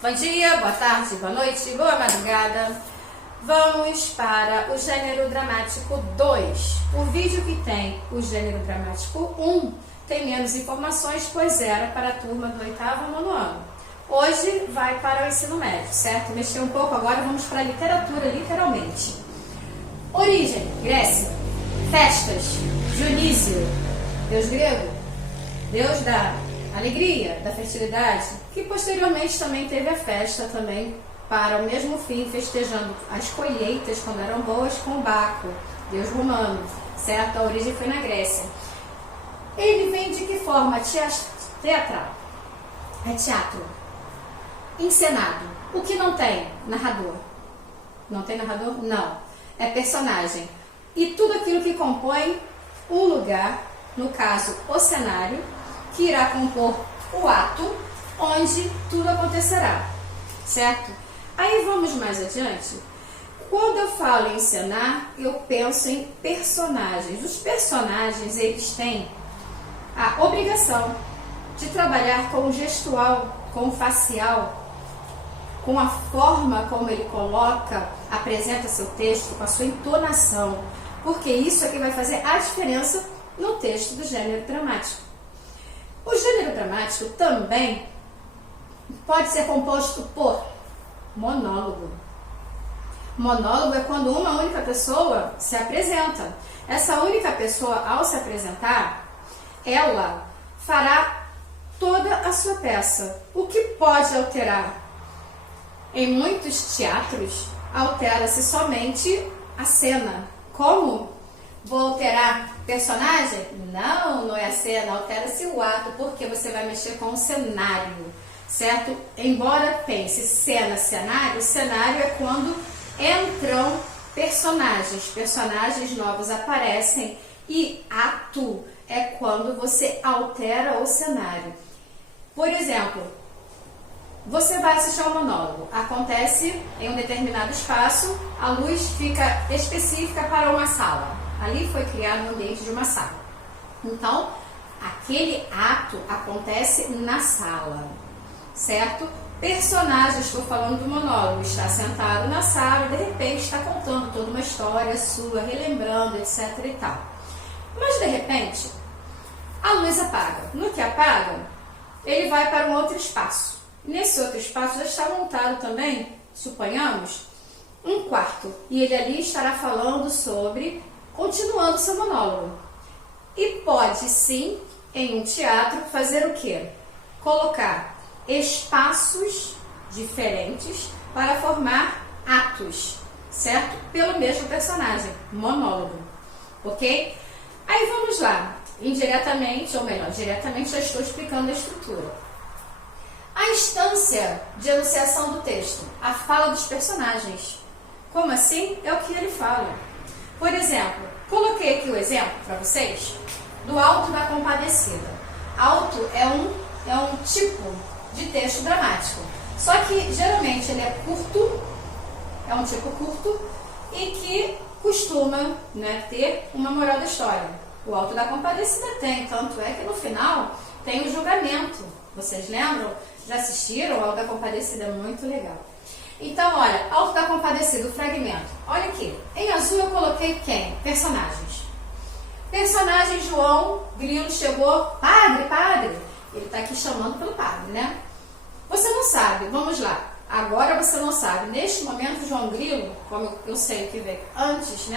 Bom dia, boa tarde, boa noite, boa madrugada. Vamos para o gênero dramático 2. O vídeo que tem o gênero dramático 1 tem menos informações, pois era para a turma do 8º e 9º ano. Hoje vai para o ensino médio, certo? Mexer um pouco agora, vamos para a literatura, literalmente. Origem, Grécia. Festas, Dionísio, deus grego, deus da alegria, da fertilidade, que posteriormente também teve a festa também para o mesmo fim, festejando as colheitas quando eram boas com Baco, deus romano, certo? A origem foi na Grécia. Ele vem de que forma? Teatral. É teatro. Encenado. O que não tem? Narrador. Não tem narrador? Não. É personagem. E tudo aquilo que compõe um lugar, no caso, o cenário, que irá compor o ato onde tudo acontecerá, certo? Aí vamos mais adiante. Quando eu falo em encenar, eu penso em personagens. Os personagens, eles têm a obrigação de trabalhar com o gestual, com o facial, com a forma como ele coloca, apresenta seu texto, com a sua entonação, porque isso é que vai fazer a diferença no texto do gênero dramático. O gênero dramático também pode ser composto por monólogo. Monólogo é quando uma única pessoa se apresenta. Essa única pessoa, ao se apresentar, ela fará toda a sua peça. O que pode alterar? Em muitos teatros, altera-se somente a cena. Como? Vou alterar personagem? Não é a cena, altera-se o ato, porque você vai mexer com o cenário, certo? Embora pense cena, cenário, cenário é quando entram personagens novos aparecem, e ato é quando você altera o cenário. Por exemplo, você vai assistir ao monólogo, acontece em um determinado espaço, a luz fica específica para uma sala. Ali foi criado no ambiente de uma sala. Então, aquele ato acontece na sala, certo? Personagem, estou falando do monólogo, está sentado na sala e de repente está contando toda uma história sua, relembrando, etc e tal. Mas de repente, a luz apaga. No que apaga, ele vai para um outro espaço. Nesse outro espaço já está montado também, suponhamos, um quarto. E ele ali estará falando sobre, continuando seu monólogo. E pode sim, em um teatro, fazer o quê? Colocar espaços diferentes para formar atos, certo? Pelo mesmo personagem, monólogo, ok? Aí vamos lá, indiretamente, ou melhor, diretamente já estou explicando a estrutura. A instância de enunciação do texto, a fala dos personagens. Como assim? É o que ele fala. Por exemplo, coloquei aqui o exemplo para vocês do Alto da Compadecida. Alto é um tipo de texto dramático. Só que geralmente ele é curto, é um tipo curto e que costuma, ter uma moral da história. O Alto da Compadecida tem, tanto é que no final tem o julgamento. Vocês lembram? Já assistiram? O Alto da Compadecida é muito legal. Então, olha, Alto da Compadecida, o fragmento. Olha aqui, em azul eu coloquei quem? Personagens. Personagem João Grilo chegou, padre. Ele está aqui chamando pelo padre, né? Você não sabe, vamos lá. Agora você não sabe. Neste momento, João Grilo, como eu sei o que veio antes,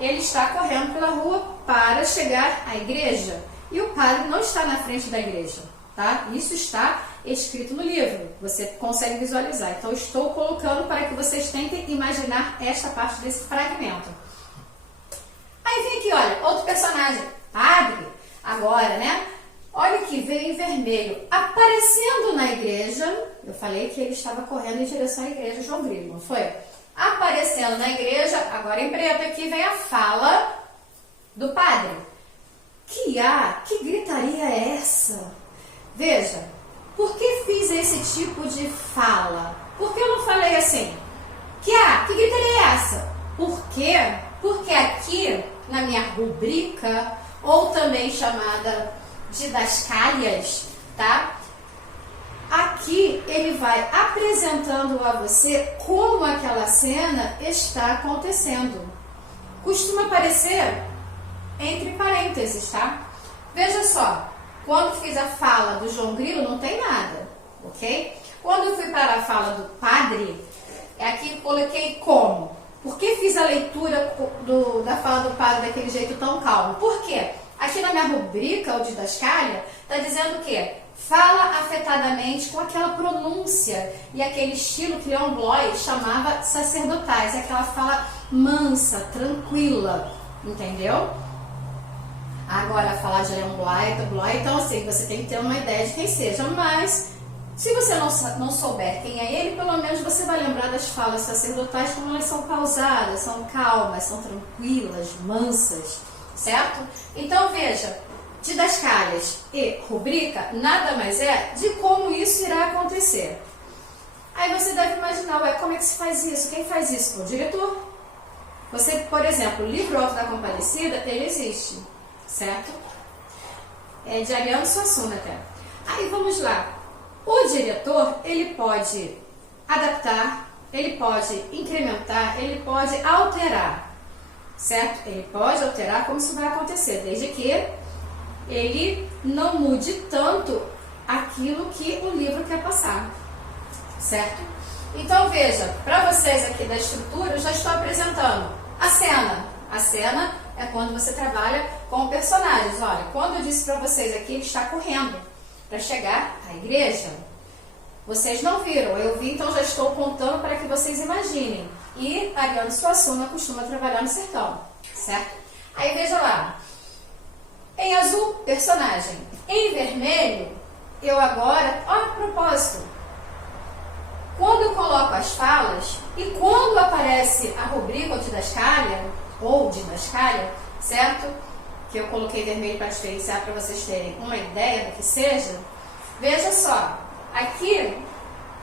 ele está correndo pela rua para chegar à igreja. E o padre não está na frente da igreja, tá? Isso está escrito no livro. Você consegue visualizar. Então, estou colocando para que vocês tentem imaginar esta parte desse fragmento. Aí vem aqui, olha, outro personagem, padre. Agora, olha que veio em vermelho, aparecendo na igreja. Eu falei que ele estava correndo em direção à igreja, João Grilo, não foi? Aparecendo na igreja, agora em preto aqui vem a fala do padre. Que gritaria é essa? Veja, por que fiz esse tipo de fala? Por que eu não falei assim? Que gritaria é essa? Por quê? Porque aqui, na minha rubrica, ou também chamada didascálias, tá? Aqui aqui ele vai apresentando a você como aquela cena está acontecendo. Costuma aparecer entre parênteses, tá? Veja só, quando fiz a fala do João Grilo não tem nada, ok? Quando eu fui para a fala do padre, aqui coloquei como. Por que fiz a leitura da fala do padre daquele jeito tão calmo? Por quê? Aqui na minha rubrica, o Didascália, está dizendo o quê? Fala afetadamente com aquela pronúncia e aquele estilo que Leon Bloy chamava sacerdotais, aquela fala mansa, tranquila, entendeu? Agora, falar de Leon Bloy, então assim, você tem que ter uma ideia de quem seja, mas se você não souber quem é ele, pelo menos você vai lembrar das falas sacerdotais, como elas são pausadas, são calmas, são tranquilas, mansas, certo? Então veja, Didascálias e rubrica nada mais é de como isso irá acontecer. Aí você deve imaginar, ué, como é que se faz isso? Quem faz isso? O diretor. Você, por exemplo, o livro Alto da Compadecida, ele existe, certo? É de Ariano Suassuna até. Aí vamos lá. O diretor, ele pode adaptar, ele pode incrementar, ele pode alterar, certo? Ele pode alterar como isso vai acontecer, desde que ele não mude tanto aquilo que o livro quer passar, certo? Então veja, para vocês aqui da estrutura, eu já estou apresentando a cena. A cena é quando você trabalha com personagens. Olha, quando eu disse para vocês aqui, ele está correndo para chegar à igreja. Vocês não viram, eu vi, então já estou contando para que vocês imaginem. E Ariano Suassuna costuma trabalhar no sertão, certo? Aí veja lá. Em azul, personagem. Em vermelho, eu agora... Olha a propósito. Quando eu coloco as falas e quando aparece a rubrica ou didascália, certo? Que eu coloquei vermelho para diferenciar, para vocês terem uma ideia do que seja. Veja só. Aqui,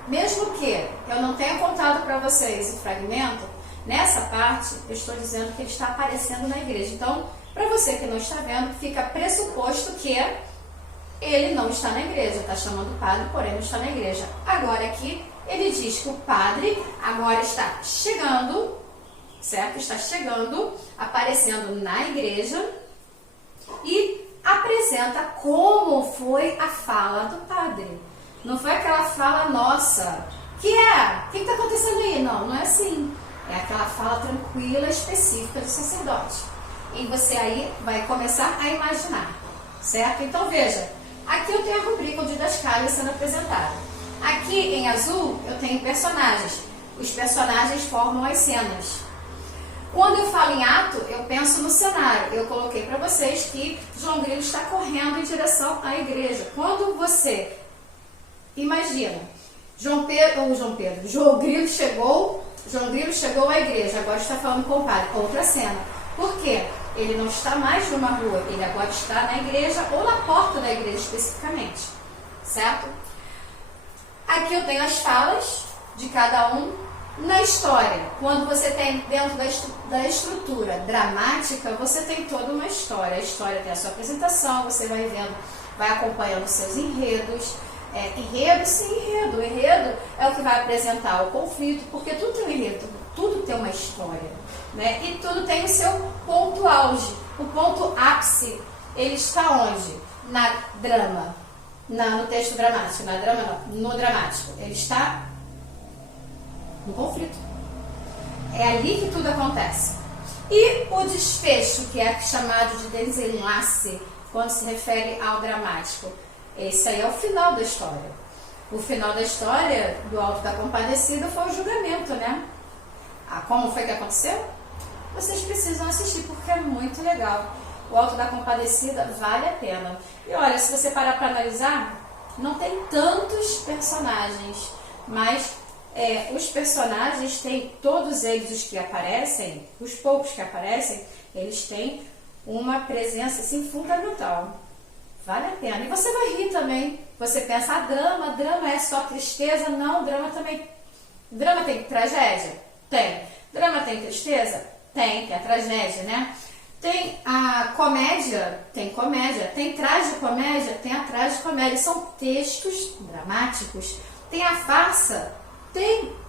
mesmo que eu não tenha contado para vocês o fragmento, nessa parte eu estou dizendo que ele está aparecendo na igreja. Então, para você que não está vendo, fica pressuposto que ele não está na igreja, está chamando o padre, porém não está na igreja. Agora aqui, ele diz que o padre agora está chegando, certo? Está chegando, aparecendo na igreja e apresenta como foi a fala do padre. Não foi aquela fala nossa, que é, o que está acontecendo aí? Não, não é assim. É aquela fala tranquila, específica do sacerdote. E você aí vai começar a imaginar, certo? Então veja, aqui eu tenho a rubrica de Didascália sendo apresentada. Aqui em azul eu tenho personagens. Os personagens formam as cenas. Quando eu falo em ato, eu penso no cenário. Eu coloquei para vocês que João Grilo está correndo em direção à igreja. Quando você imagina, João Grilo chegou à igreja, agora está falando com o padre. Outra cena. Por quê? Ele não está mais numa rua, ele agora está na igreja ou na porta da igreja especificamente, certo? Aqui eu tenho as falas de cada um. Na história, quando você tem dentro da estrutura dramática, você tem toda uma história. A história tem a sua apresentação, você vai vendo, vai acompanhando seus enredos. Enredo, sim, enredo. O enredo é o que vai apresentar o conflito, porque tudo tem um enredo, tudo tem uma história, né? E tudo tem o seu ponto auge. O ponto ápice, ele está onde? Na drama. No texto dramático. Na drama não, no dramático. Ele está no conflito. É ali que tudo acontece. E o desfecho, que é chamado de desenlace, quando se refere ao dramático, esse aí é o final da história. O final da história do Alto da Compadecida foi o julgamento, né? Como foi que aconteceu? Vocês precisam assistir porque é muito legal. O Alto da Compadecida vale a pena. E olha, se você parar para analisar, não tem tantos personagens, mas os personagens têm, todos eles os que aparecem, os poucos que aparecem, eles têm uma presença assim fundamental. Vale a pena. E você vai rir também. Você pensa, drama é só tristeza? Não, drama também. Drama tem tragédia? Tem. Drama tem tristeza? Tem a tragédia, né? Tem a comédia, tem tragicomédia, tem a tragicomédia, são textos dramáticos. Tem a farsa,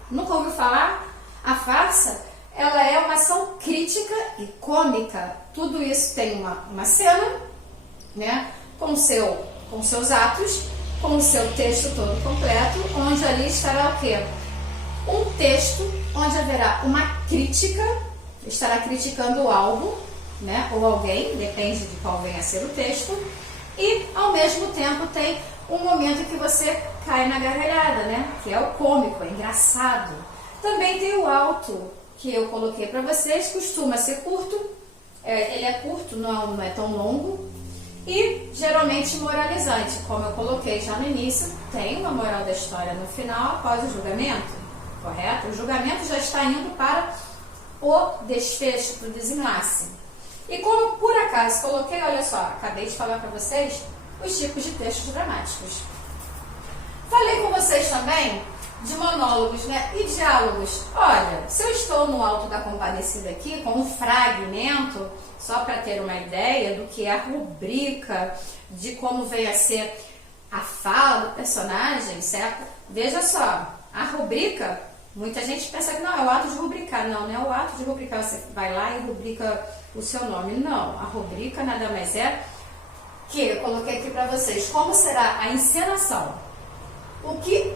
nunca ouviu falar? A farsa, ela é uma ação crítica e cômica. Tudo isso tem uma cena, né, com seus atos, com o seu texto todo completo, onde ali estará o quê? Um texto onde haverá uma crítica, estará criticando algo, né, ou alguém, depende de qual venha a ser o texto, e ao mesmo tempo tem um momento que você cai na gargalhada, né, que é o cômico, é engraçado. Também tem o alto, que eu coloquei para vocês, costuma ser curto, ele é curto, não é tão longo, e geralmente moralizante, como eu coloquei já no início, tem uma moral da história no final após o julgamento, correto? O julgamento já está indo para o desfecho, para o desenlace. E como por acaso coloquei, olha só, acabei de falar para vocês os tipos de textos dramáticos. Falei com vocês também de monólogos, né, e diálogos. Olha, se eu estou no Alto da Compadecida aqui, com um fragmento, só para ter uma ideia do que é a rubrica, de como veio a ser a fala do personagem, certo? Veja só, a rubrica, muita gente pensa que não, é o ato de rubricar. Não, não é o ato de rubricar, você vai lá e rubrica o seu nome. Não, a rubrica nada mais é que eu coloquei aqui para vocês como será a encenação, o que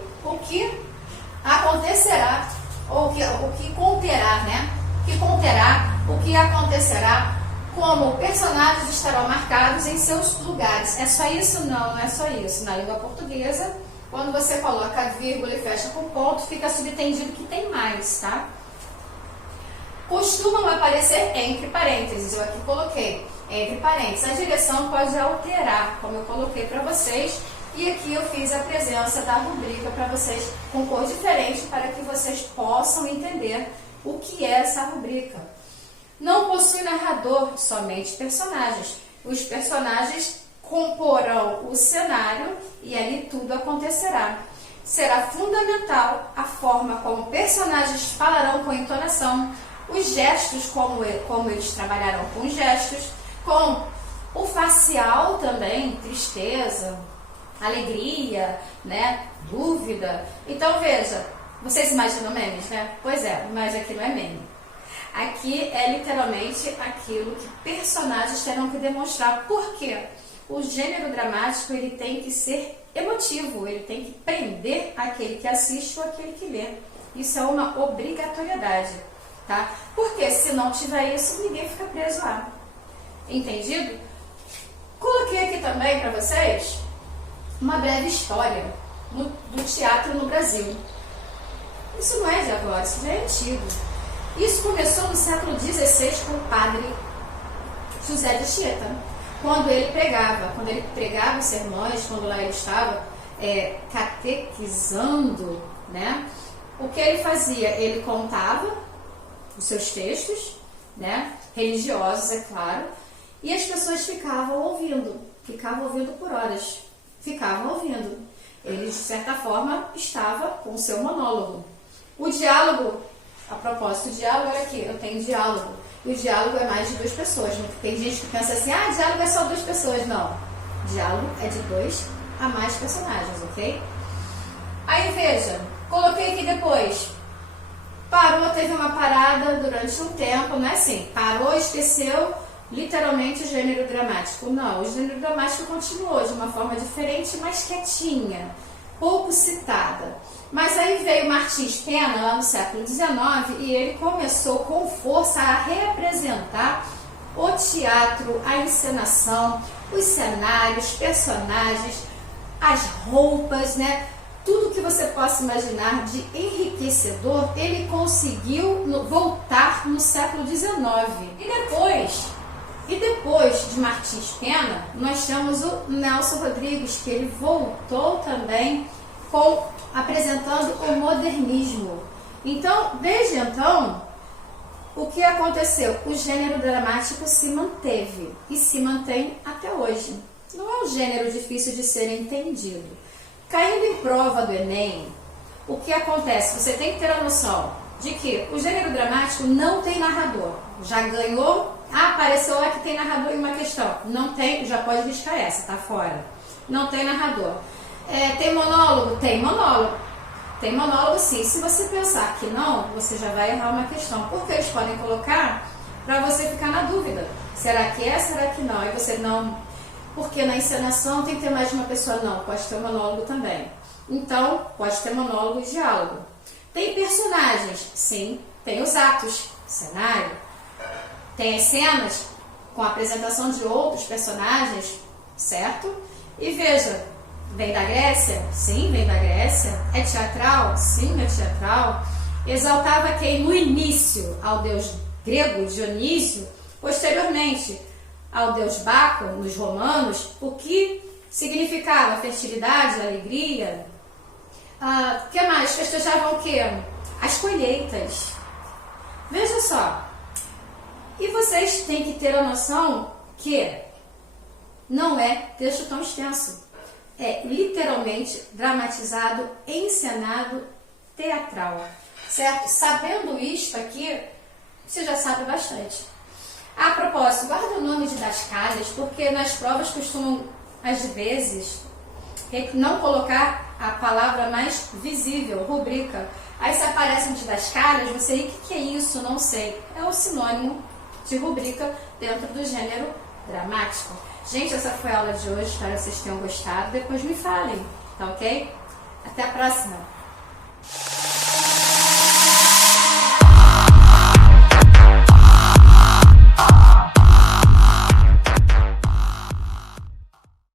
acontecerá, ou o que conterá, né? O que conterá, o que acontecerá, como personagens estarão marcados em seus lugares. É só isso? Não, não é só isso. Na língua portuguesa, quando você coloca a vírgula e fecha com ponto, fica subentendido que tem mais, tá? Costumam aparecer entre parênteses, eu aqui coloquei entre parênteses. A direção pode alterar, como eu coloquei para vocês, e aqui eu fiz a presença da rubrica para vocês com cor diferente, para que vocês possam entender o que é essa rubrica. Não possui narrador, somente personagens. Os personagens comporão o cenário e ali tudo acontecerá. Será fundamental a forma como personagens falarão com entonação, os gestos, como eles trabalharão com gestos, com o facial também, tristeza, alegria, né, dúvida. Então veja, vocês imaginam memes, né? Pois é, mas aqui não é meme. Aqui é literalmente aquilo que personagens terão que demonstrar. Por quê? O gênero dramático, ele tem que ser emotivo, ele tem que prender aquele que assiste ou aquele que lê. Isso é uma obrigatoriedade, tá? Porque se não tiver isso, ninguém fica preso lá. Entendido? Coloquei aqui também para vocês uma breve história do teatro no Brasil. Isso não é de agora, isso já é antigo. Isso começou no século XVI com o padre José de Anchieta, quando ele pregava os sermões, quando lá ele estava catequizando, né? O que ele fazia? Ele contava os seus textos, né? Religiosos, é claro, e as pessoas ficavam ouvindo por horas. Ficavam ouvindo. Ele, de certa forma, estava com o seu monólogo. O diálogo, a propósito, o diálogo é aqui, eu tenho diálogo. E o diálogo é mais de duas pessoas. Tem gente que pensa assim, diálogo é só duas pessoas. Não. Diálogo é de 2 a mais personagens, ok? Aí veja, coloquei aqui depois. Parou, teve uma parada durante um tempo, não é assim? Parou, esqueceu literalmente o gênero dramático. Não, o gênero dramático continuou de uma forma diferente, mais quietinha, pouco citada. Mas aí veio Martins Pena, lá no século XIX, e ele começou com força a representar o teatro, a encenação, os cenários, personagens, as roupas, né? Tudo que você possa imaginar de enriquecedor, ele conseguiu voltar no século XIX. E depois de Martins Pena, nós temos o Nelson Rodrigues, que ele voltou também apresentando o modernismo. Então, desde então, o que aconteceu? O gênero dramático se manteve e se mantém até hoje. Não é um gênero difícil de ser entendido. Caindo em prova do Enem, o que acontece? Você tem que ter a noção de que o gênero dramático não tem narrador. Já ganhou Ah, apareceu lá que tem narrador em uma questão. Não tem, já pode riscar essa, tá fora. Não tem narrador. Tem monólogo? Tem monólogo. Tem monólogo sim. Se você pensar que não, você já vai errar uma questão. Porque eles podem colocar para você ficar na dúvida. Será que é? Será que não? E você não... Porque na encenação tem que ter mais de uma pessoa. Não, pode ter um monólogo também. Então, pode ter monólogo e diálogo. Tem personagens? Sim. Tem os atos, cenário. Tem as cenas com a apresentação de outros personagens, certo? E veja, vem da Grécia? Sim, vem da Grécia. É teatral? Sim, é teatral. Exaltava quem no início? Ao deus grego Dionísio. Posteriormente, ao deus Baco, nos romanos, o que significava fertilidade, alegria. O que mais? Festejavam o quê? As colheitas. Veja só. E vocês têm que ter a noção que não é texto tão extenso. É literalmente dramatizado, encenado, teatral. Certo? Sabendo isto aqui, você já sabe bastante. A propósito, guarda o nome de Dascalhas, porque nas provas costumam, às vezes, não colocar a palavra mais visível, rubrica. Aí se aparece um de Dascalhas, você diz, o que é isso? Não sei. É o sinônimo de rubrica dentro do gênero dramático. Gente, essa foi a aula de hoje, espero que vocês tenham gostado. Depois me falem, tá ok? Até a próxima!